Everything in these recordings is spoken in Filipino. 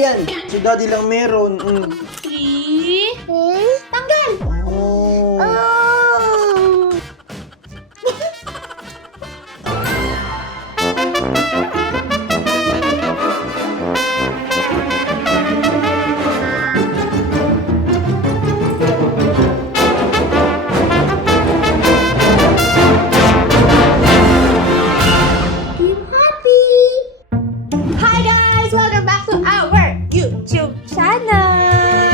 yan. Si daddy lang meron. 3. Tanggal! Oh. Hi guys! Welcome back to our YouTube channel!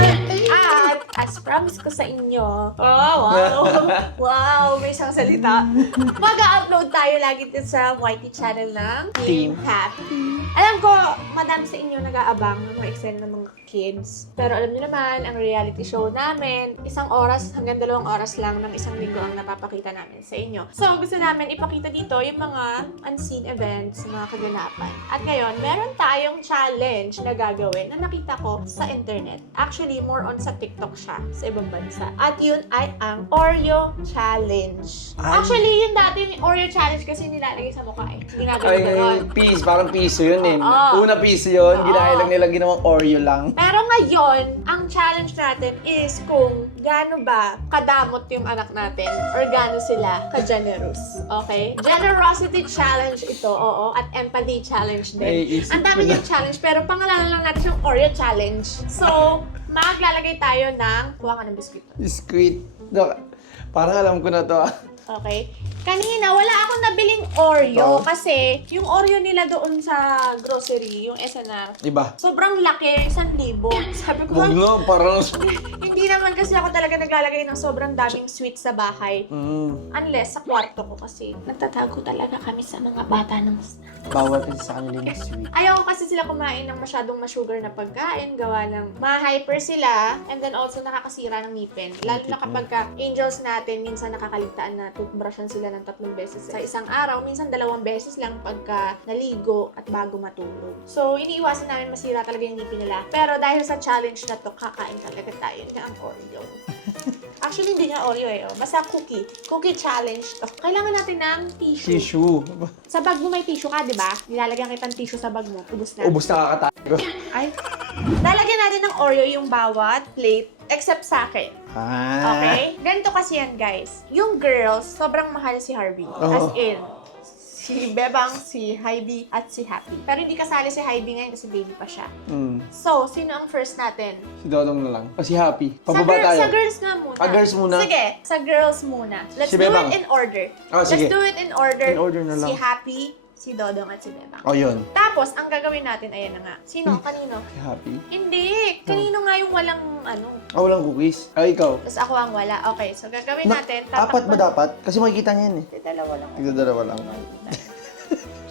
At as promised ko sa inyo, wow, may isang salita. Mag-upload tayo lagi din sa YT channel ng Team Happy. Alam ko, madami sa inyo nag-aabang ng mga excel ng mga kids. Pero alam niyo naman, ang reality show namin, 1 oras hanggang 2 oras lang ng 1 linggo ang napapakita namin sa inyo. So, gusto namin ipakita dito yung mga unseen events, mga kaganapan. At ngayon, meron tayong challenge na gagawin na nakita ko sa internet. Actually, more on sa TikTok siya, sa ibang bansa. At yun ay ang Oreo Challenge. Actually, yung dati yung Oreo Challenge kasi nilalagay sa mukha eh. Ginagawa ko yun. Parang piso yun eh. Oo. Una piso yun, Oo. ginaya lang nila ginawang Oreo lang. Pero ngayon, ang challenge natin is kung gaano ba kadamot yung anak natin or gaano sila ka-generous. Okay? Generosity challenge ito, oo. At empathy challenge din. Naiisip Ang dami ko na. yung challenge, pero pangalanan lang natin yung Oreo challenge. So, maglalagay tayo ng... Kuha ka ng biskuit. Biscuit. Parang alam ko na to. Okay? Kanina, wala akong nabiling Oreo kasi yung Oreo nila doon sa grocery, yung SNR, Iba. sobrang laki, 1,000. Sabi ko, Huwag no, parang... hindi naman kasi ako talaga naglalagay ng sobrang daming sweet sa bahay. Unless sa kwarto ko kasi nagtatago talaga kami sa mga bata ng Bawal kasi sa kanila yung sweet. Ayoko kasi sila kumain ng masyadong ma-sugar na pagkain, gawa ng ma-hyper sila, and then also nakakasira ng ngipin. Lalo na kapag angels natin, minsan nakakaligtaan na toothbrushan sila ng 3 beses sa isang araw, minsan 2 beses lang pagka naligo at bago matulog. So, iniiwasan namin masira talaga yung ngipin nila. Pero dahil sa challenge na to, kakain talaga tayo ng Oreo. Actually, hindi nga Oreo eh. Basta cookie. Cookie challenge to. Kailangan natin ng tissue. Tissue. Sa bag mo may tissue ka, di ba? Nilalagyan kitang tissue sa bag mo. Ubus na. Ubus na kakatayo. Ay. Lalagyan natin ng Oreo yung bawat plate, except sa akin. Okay? Ganito kasi yan, guys. Yung girls, sobrang mahal si Harvey. As in, si Bebang, si Heidi, at si Happy. Pero hindi kasali si Heidi ngayon kasi baby pa siya. So, sino ang first natin? Si Dodong na lang. O si Happy. Sa, Pababa tayo. sa girls nga muna. Girls muna? Sige, sa girls muna. Let's Si do Bebang. it in order. Oh, sige. Let's do it in order. In order na lang. Si Happy, si Dodong, at si Bebang. O yun. Tapos, ang gagawin natin, ayan na nga. Sino? Kanino? Si Happy. Hindi. Kanino nga yung walang ano. Walang cookies. Ay, ikaw. Tapos ako ang wala. Okay, so gagawin natin. 4 ba dapat? Kasi makikita niya yan eh. Hindi, 2 lang. Tigdadalawa lang.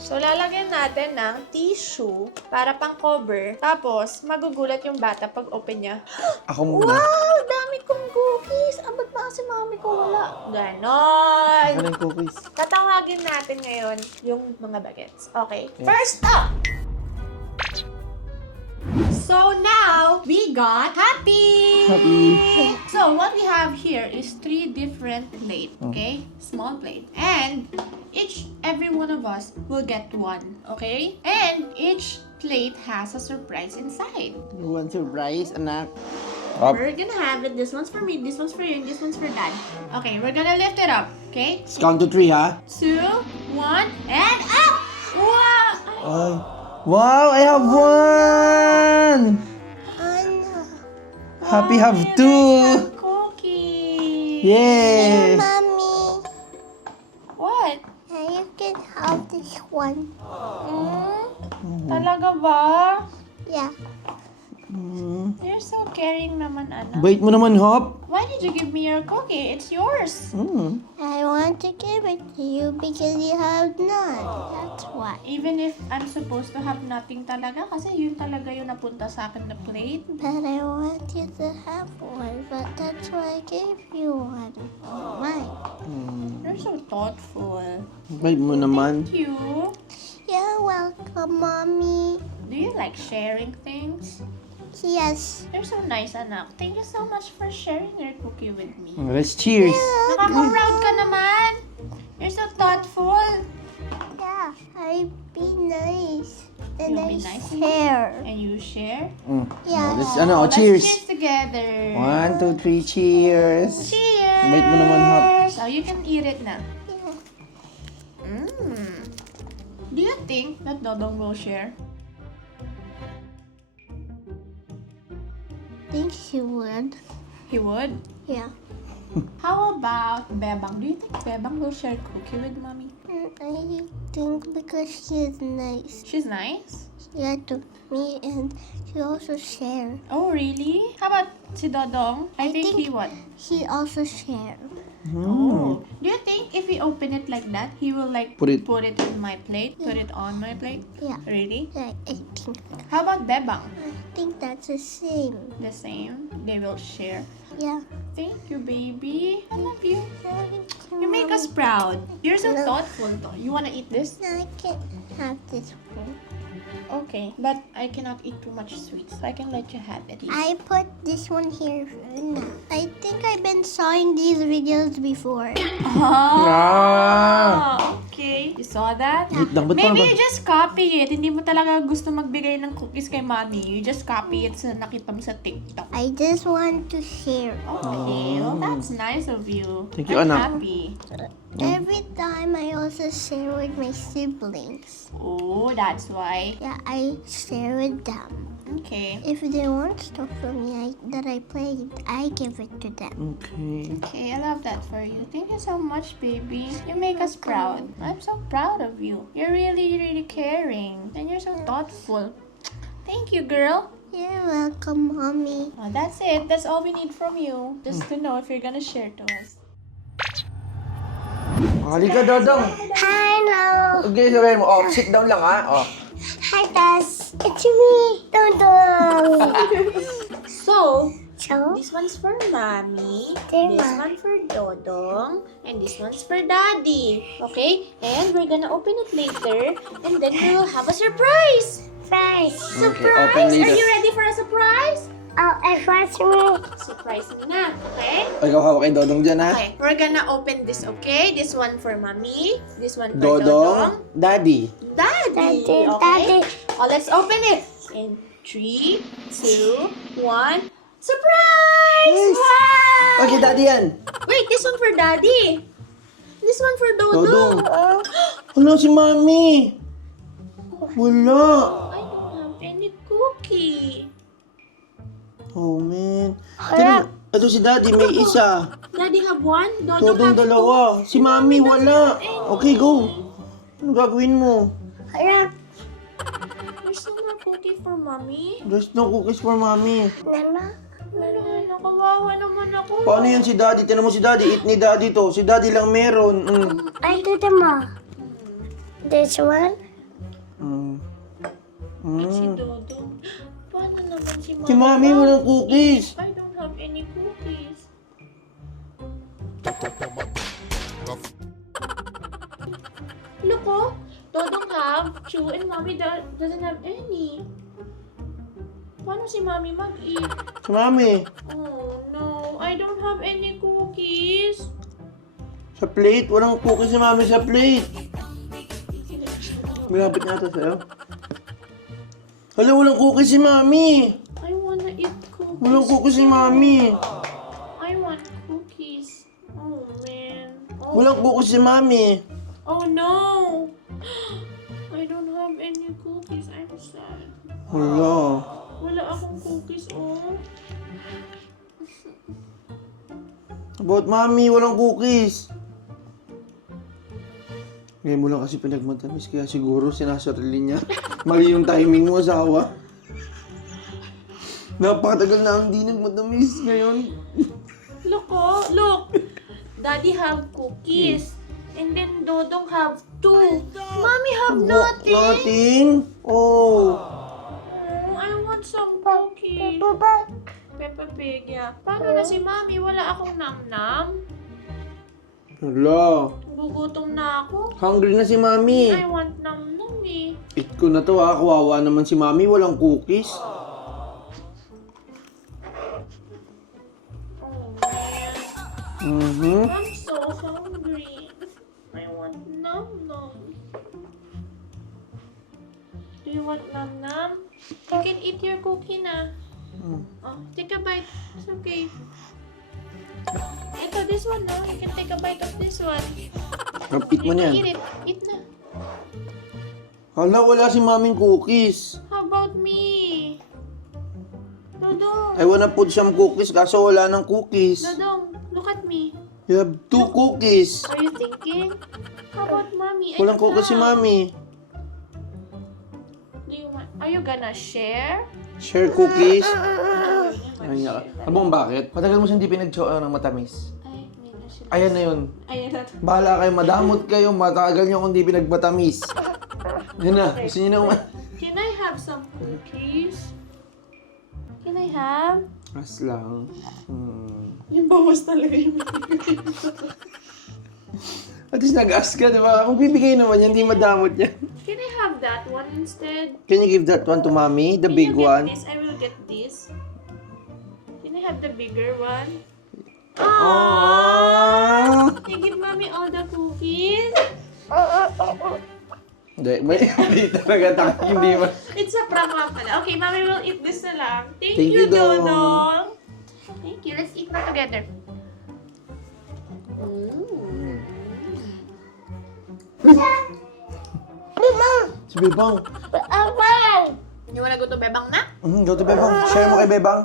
So, lalagyan natin ng tissue para pang cover. Tapos, magugulat yung bata pag open niya. Ako muna. Wow! Dami kong cookies! Ba't ba kasi mami ko wala? Ganon! Ako ng cookies. Tatawagin natin ngayon yung mga bagets. Okay. Yes. First up! So now, we got Happy! So what we have here is 3 different plates, okay? Small plate. And every one of us will get 1, okay? And each plate has a surprise inside. You want to rice, anak? We're gonna have it. This one's for me, this one's for you, and this one's for Dad. Okay, we're gonna lift it up, okay? Count to 3, ha? 2, 1, and up! Wow! Ay. Wow, I have 1! Happy have 2! Cookie! Yay! Mommy, What? you can have this one. Talaga ba? Yeah. You're so caring naman, anak. Bait mo naman, Hop. Why did you give me your cookie? It's yours. I want to give it to you because you have none. That's why. Even if I'm supposed to have nothing talaga, kasi yun talaga yung napunta sa akin na plate. But I want you to have one. But that's why I gave you one. Mine. You're so thoughtful. Bait mo naman. Thank you. You're welcome, Mommy. Do you like sharing things? Yes. You're so nice, anak. Thank you so much for sharing your cookie with me. Let's cheers. Nakaka-proud ka naman. You're so thoughtful. Yeah, I'd be nice. And You'll I be nice share. and you share. Yeah. Let's, Oh, let's cheers. cheers together. 1, 2, 3, cheers. Cheers. Bait mo naman, Hop. So you can eat it na. Yeah. Do you think that Dodong will share? Think she would. He would. Yeah. How about Bebang? Do you think Bebang will share cookie with mommy? I think because she is nice. She's nice. Yeah, to me, and she also share. Oh, really? How about si Dodong? I think he what? He also share. Oh. Do you think if we open it like that, he will like Put it- in my plate? Put it on my plate? Yeah. Really? Yeah, I think. How about Bebang? I think that's the same. The same? They will share. Yeah. Thank you, baby. I love you. You make us proud. You're so thoughtful. You wanna eat this? No, I can't have this one. Okay, but I cannot eat too much sweets, so I can let you have it. I put this one here. No. I think I've been sawing these videos before. Ah! Okay. You saw that? Wait lang, ba't Maybe parang- you just copy it. Hindi mo talaga gusto magbigay ng cookies kay mommy. You just copy it sa nakita mo sa TikTok. I just want to share. Okay, well that's nice of you. Thank you, I'm anak. happy. Every time I also share with my siblings. Oh, that's why. Yeah, I share with them. Okay. If they want stuff from me that I played, I give it to them. Okay. Okay, I love that for you. Thank you so much, baby. You make us proud. I'm so proud of you. You're really, really caring. And you're so thoughtful. Thank you, girl. You're welcome, Mommy. Well, that's it. That's all we need from you. Just to know if you're gonna share to us. Halika, Dodong. Hi, no. Okay, sabihin mo. Oh, sit down lang, ha? Oh. Hi, Tess. It's me, Dodong. So, So, this one's for mommy, Tema. this one for Dodong, and this one's for daddy. Okay? And we're gonna open it later, and then we will have a surprise. fries. Okay, Surprise! open Are later. you ready for a surprise? Oh, it was me. Surprise mo na, okay? Ikaw hawak kay Dodong dyan, ha? Okay, we're gonna open this, okay? This one for mommy, this one for Dodong, Daddy. Daddy, Daddy, okay? Daddy. Oh, let's open it. In 3, 2, 1. Surprise! Yes. Wow! Okay, Daddy yan. Wait, this one for daddy. This one for Dodong. Dodong. Wala si Mami. Wala. I don't have any cookie. Oh, man. Pero, ito si Daddy, may isa. Daddy have one, Dodong Dodong have dalawa. Si Mami, wala. Okay, go. Ano gagawin mo? Harap. There's no more cookie for mommy. There's no cookies for Mami. Nana. Wala, kawawa naman ako. Paano yan si Daddy? Tinan mo si Daddy. Eat ni Daddy to. Si Daddy lang meron. I do them all. This one. Si Dodong. Paano naman si mommy? Si Mami, walang cookies. I don't have any cookies. Look, oh. Dodong have 2 and mommy doesn't have any. Paano si mommy mag-eat? Si Mami. Oh no, I don't have any cookies. Sa plate. Walang cookies si Mami sa plate. Malapit na ito sa'yo. Hala, walang cookies si Mami. I wanna eat cookies. Walang cookies si Mami. I want cookies. Oh man. Oh, Walang cookies si Mami. oh no. I don't have any cookies. I'm sad. Hala. Wala akong cookies, oh. About Mami, walang cookies. Ngayon mo lang kasi pinagmatamis, kaya siguro sinasarili niya. Mali yung timing mo, asawa. Napakatagal na hindi nagmatamis ngayon. Look, oh. Look. Daddy have cookies. And then Dodong have 2. Mommy have nothing. Nothing? Oh. Oh, I want some cookies. Peppa Pig, yeah. Paano na si Mommy? Wala akong nam-nam. Hala. Gugutom na ako. Hungry na si Mami. I want nam-nam eh. Eat ko na to, ha. Kawawa naman si Mami, walang cookies. Oh man. Mhm. I'm so hungry. I want nam-nam. Do you want nam-nam? You can eat your cookie na. Oh, take a bite. It's okay. Ito, this one, no? You can take a bite of this one. Kapit mo You niyan. can eat it. Eat na. Hala, wala si maming cookies. How about me? Dodong. I wanna put some cookies kaso wala ng cookies. Dodong, look at me. You have 2 cookies. Are you thinking? How about mommy? I Walang don't cookies si have. mami. Do you want? Are you gonna share? Share cookies. Ay, Ay, alam mo kung bakit? Matagal mo siya hindi pinag-chow ng matamis. may na-share. Ayan na yun. Ayan na. Bahala kayo, madamot kayo, matagal nyo kung hindi pinagmatamis. Yan na, gusto nyo na Can I have some cookies? Can I have? As lang. Yung bawas talaga yung At least nag-ask ka, di ba? Magbibigay naman yan, hindi madamot yan. Can I have that one instead? Can you give that one to mommy? The Can big you get one? This? I will get this. Can I have the bigger one? Aww! You give mommy all the cookies? Hindi, hindi talaga tayo, hindi ba? It's a prank nga pala. Okay, mommy will eat this na lang. Thank Thank you, you, Dong. Dodong. Thank you. Let's eat now together. Si Bebang. You wanna go to Bebang na? Go to Bebang. Share mo kay Bebang.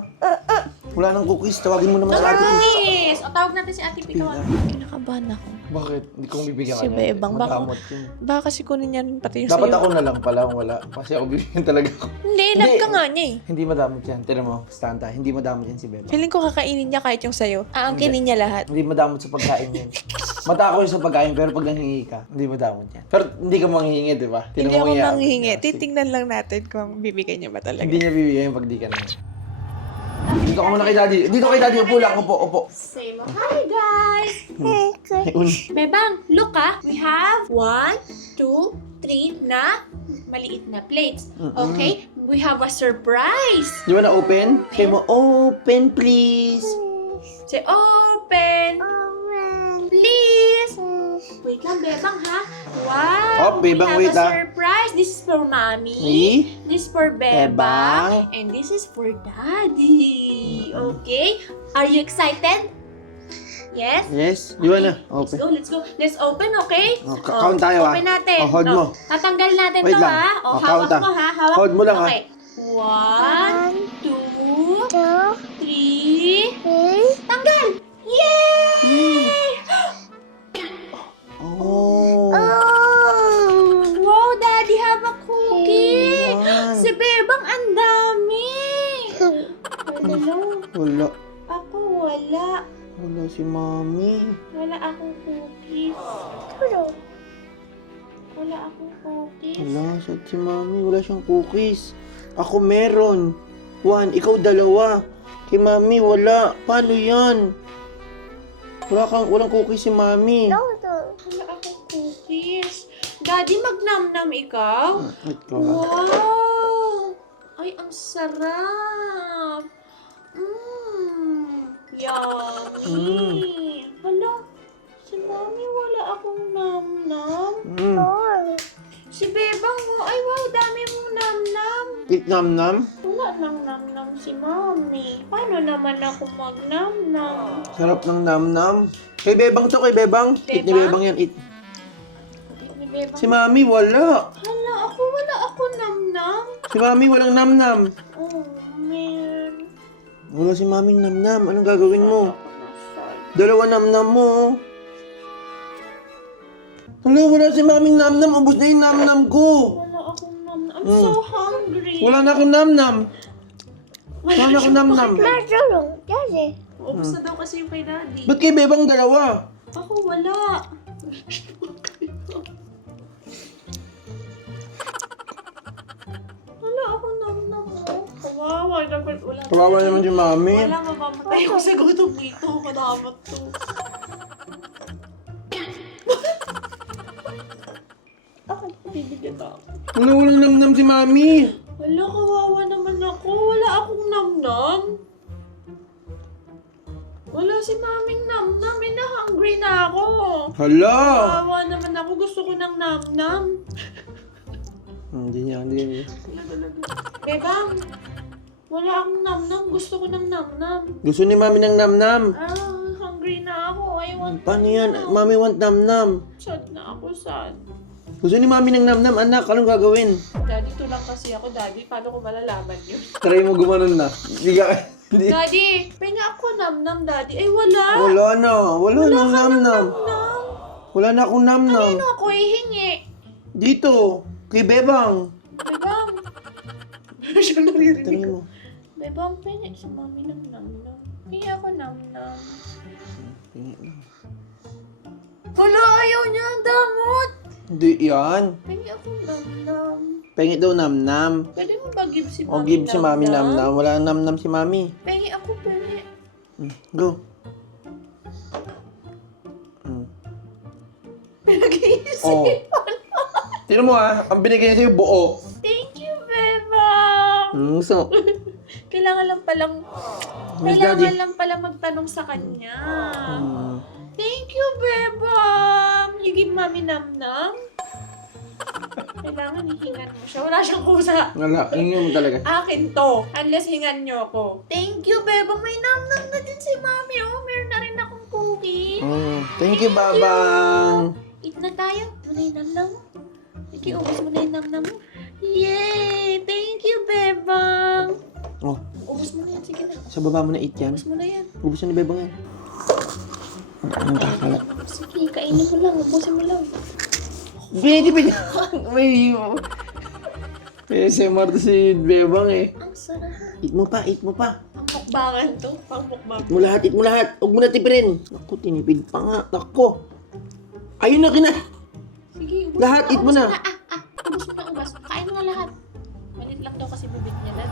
Wala nang cookies, tawagin mo naman sa ate. Cookies! O, tawag natin si Ate Pikaw. Kinakabahan ako. Bakit? Hindi ko bibigyan ka Si niya. Bebang, baka- Madamot yun. Baka kasi kunin niya pati yung Dapat sa'yo. ako na lang pala, wala. Kasi ako bibigyan talaga ako. Hindi, love ka nga niya eh. Hindi madamot yan. Tira mo, stanta. Hindi madamot yan si Bebang. Feeling ko kakainin niya kahit yung sa'yo. Aangkinin niya lahat. Hindi madamot sa pagkain yun. Mata ako yun sa pagkain, pero pag nanghingi ka, hindi madamot yan. Pero hindi ka manghihingi, di ba? Hindi mo ako mangyayari. manghihingi. Yeah, sige. Titingnan lang natin kung bibigay niya ba talaga. Hindi niya bibigyan pag di ka nang. Dito ka muna kay Daddy. Dito kay Daddy, upo lang. Upo. Say mo, hi guys! Ay, Bebang, look we have 1, 2, 3 na maliit na plates. Okay? We have a surprise. You wanna open? Say mo, open please. Say, open! Please! Wait lang, Bebang, ha? Wow! Oh, Bebang, we wait, have ah. a surprise. This is for Mommy. Me? This is for Bebang. Bebang. And this is for Daddy. Okay? Are you excited? Yes? Yes? You wanna Let's open? go, let's go. Let's open, okay? Oh, count tayo, Open ah. natin. Oh, hold mo. Tatanggal natin Wait to, lang. ha? Oh, Hawak count, ah. mo, ha? Hawak. Hold mo lang, ah. Okay. 1, 2, 3. Tanggal! Yay! Oh. Wow, Daddy have a cookie! Wow. Si Bebang ang dami! Wala. Wala. Ako wala. Wala si Mami. Wala akong cookies. Wala akong cookies. Wala, sad si Mami. Wala siyang cookies. Ako meron. 1, ikaw 2. Kay Mami, wala. Paano yan? Walang cookies si Mami. Wala akong cookies. Daddy, magnamnam ikaw? Ito. Wow! Ay, ang sarap! Yummy! Hala, si Mami wala akong namnam. Si Bebang mo, ay wow, dami mong namnam. Eat nam-nam. Wala nang namnam si Mami. Paano naman ako magnamnam? Sarap ng nam-nam. Kay Bebang to, kay Bebang. Eat ni Bebang? Bebang yan, eat. Ni Bebang. Si Mami, wala. Hala, wala ako namnam. Si Mami, walang nam-nam. Oh, man. Wala si Maming nam-nam. Anong gagawin mo? Ako nasad. 2 nam-nam mo. Wala si Maming nam-nam. Ubus na yung nam-nam ko. Wala akong namnam. I'm so hungry. Wala na akong nam-nam. Wala na akong nam-nam. Ubus na daw kasi yung kay Daddy. Ba't kay Bebang 2? Ako wala. Wala akong namnam mo. Kawawa. Dapat wala. Kawawa naman si Mami. Wala, mamamatay ako sa gutom dito. Kadamat to. Ako, bibigyan ako. Walang nam-nam si Mami. Wala, kawawa naman ako. Wala akong namnam. Wala si Maming namnam. Na-hungry na ako. Hala. Kawawa naman ako. Gusto ko ng namnam. Hindi niya, hindi. Bebang, wala akong namnam. Gusto ko ng namnam. Gusto ni Mami ng namnam. Hungry na ako. I want Paano yan? Mami want namnam. sad na ako, sad. Gusto ni Mami ng namnam. Anak, anong gagawin? Daddy, tulang kasi ako, Daddy. Paano ko malalaman yun? Try mo gumanon na. Hindi ka... Hindi. Daddy, penga ako namnam, Daddy. Ay, wala. Wala na. Wala nang namnam. Namnam. Wala na akong namnam. Ano ako ihingi? Dito. Kay Bebang. Bebang. Siya naririnig Try ko. mo. Bebang, penga si Mami ng namnam. Kaya ako namnam. Wala, ayaw niya ang damot. Hindi yan. Penga ako namnam. Pengi daw namnam. Pwede mo ba give si Mami O give si Mami namnam. Wala nang namnam si Mami. Pengi ako, pengi. Go. Pinag-iisip. Oh. Tignan mo ang binigay niya sa'yo buo. Thank you, Bebang. So, Kailangan lang palang Miss Daddy. kailangan lang pala magtanong sa kanya. Thank you, Bebang. You give Mami namnam. Kailangan hihingan mo siya. Wala siyang kusa. Wala, ingin mo talaga. Akin to. Unless hingan niyo ako. Thank you, Bebang. May namnam na din si Mami. Oh, meron na rin akong cookie. Thank you, Babang. Eat na tayo. Ano na yung namnam mo? Sige, ubos mo na yung namnam mo. Yay! Thank you, Bebang. Oh, Ubos mo na yan. Sige na. sa baba mo na eat yan. Ubos mo na yan. Ubusan ni Bebang yan. Ang kakalat. Sige, kainin mo lang. Ubusin mo lang. Pwede. May SMR to si Bebang eh. Ang sarap. Eat mo pa, eat mo pa. Pangmukbangan to. Pangmukbang. Eat mo lahat, eat mo lahat. Huwag mo na tipirin. Naku, tinipid pa nga. Naku. Ayun na, Sige, ubos lahat, eat mo na. Ubos mo na, ubos. Kain mo na lahat. Malit lang daw kasi bibig niya na.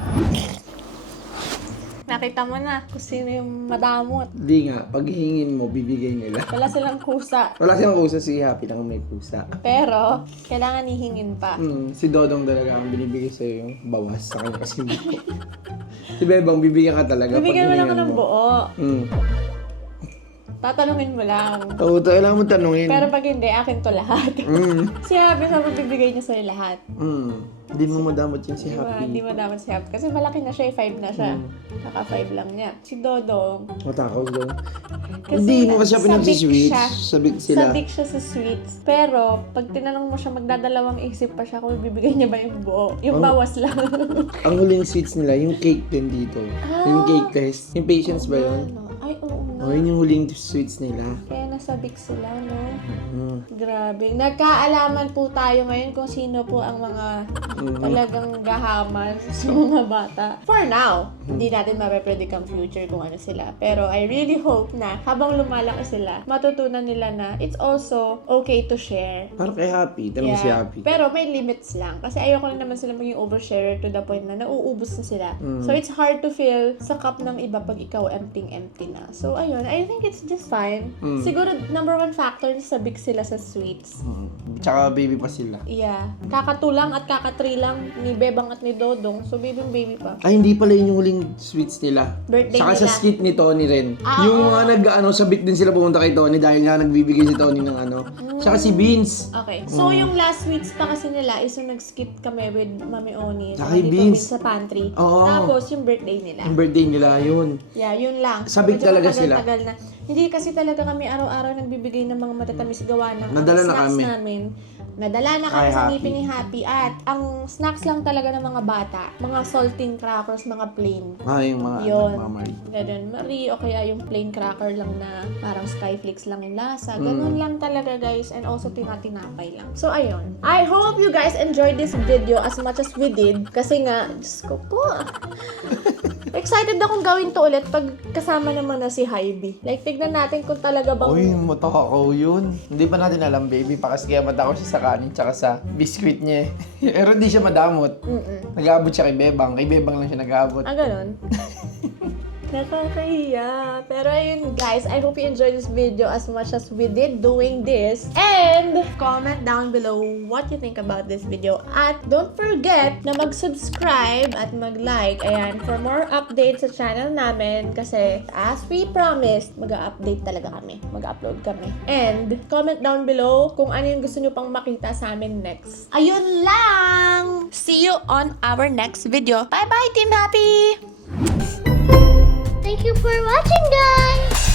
Nakita mo na kung sino yung madamot. Hindi nga, pag hihingin mo, bibigay nila. Wala silang kusa. Wala siyang kusa, si Happy lang may kusa. Pero, kailangan hihingin pa. Si Dodong talaga ang binibigay sa'yo yung bawas sa kanya kasi buo. Si Bebang, bibigyan ka talaga Bibigyan mo pag lang hiningan ng mo. buo. Mm. Tatanungin mo lang. Oo, kailangan mo tanungin. Pero pag hindi, akin to lahat. Siya, sabi bibigay niya sa'yo lahat. Hindi mo madamot yun si Diba? Hindi Happy. mo dapat si Happy. Kasi malaki na siya, 5 na siya. Kaka 5 lang niya. Si Dodong, Matakaw daw. kasi Hindi mo ba siya sabik pinagsisweets? siya. Sabik sila. sabik siya sa sweets. Pero, pag tinanong mo siya, magdadalawang isip pa siya kung bibigay niya ba yung buo. Yung bawas lang. Ang huling sweets nila, yung cake din dito. Yung cake test. Yung patience ba yun? Ano? Ay, oo nga. Oh, yun yung huling sweets nila. Kaya nasabik sila, no? Grabe. Nagkaalaman po tayo ngayon kung sino po ang mga talagang gahaman sa mga bata. For now, hindi natin mape-predict ang future kung ano sila. Pero I really hope na habang lumalaki sila, matutunan nila na it's also okay to share. Parang kay Happy. Tanong mo si Happy. Pero may limits lang. Kasi ayoko na naman sila maging oversharer to the point na nauubos na sila. So it's hard to fill sa cup ng iba pag ikaw empty na. So ayun, I think it's just fine. Siguro number one factor is sabik sila sa sweets. Tsaka baby pa sila. Yeah. Kakatulang at kakatri lang ni Bebang at ni Dodong. So baby pa. Ay, hindi pala yun yung huling sweets nila. Birthday Saka nila. sa skit ni Tony rin. Ah, yung oo. mga sabik din sila pumunta kay Tony dahil nga nagbibigay si Tony ng ano. Saka si Beans. Okay. So yung last sweets pa kasi nila is yung nag-skip kami with Mami Oni. Saka Tito Beans. Beans sa pantry. Oo. Tapos yung birthday nila. Yung birthday nila yun. Yeah, yun lang. Sabik Medyo talaga sila. matagal-tagal na. Hindi kasi talaga kami araw-araw nagbibigay ng mga matatamis gawa ng Nadala na snacks kami. namin. Nadala na kami Kay sa Happy. ngipin ni Happy. At ang snacks lang talaga ng mga bata, mga saltine crackers, mga plain. Yung mga Yun. mga Marie. Ganun. Marie, o kaya yung plain cracker lang na parang skyflakes lang yung lasa. Ganun lang talaga, guys. And also, tinatinapay lang. So, ayun. I hope you guys enjoyed this video as much as we did. Kasi nga, Diyos ko po. Excited akong gawin to ulit pag kasama naman na si Hybe. Like, tignan natin kung talaga bang... Uy, matakaw yun. Hindi pa natin alam, baby. Pa kasi kaya matakaw siya sa kanin tsaka sa biscuit niya eh. Pero hindi siya madamot. Nag-aabot siya kay Bebang. Kay Bebang lang siya nag-aabot. Ah, ganun. Nakakahiya. Pero ayun guys, I hope you enjoyed this video as much as we did doing this. And comment down below what you think about this video. At don't forget na mag-subscribe at mag-like. Ayan, for more updates sa channel namin. Kasi as we promised, mag-update talaga kami. Mag-upload kami. And comment down below kung ano yung gusto nyo pang makita sa amin next. Ayun lang! See you on our next video. Bye-bye, Team Happy! Thank you for watching, guys!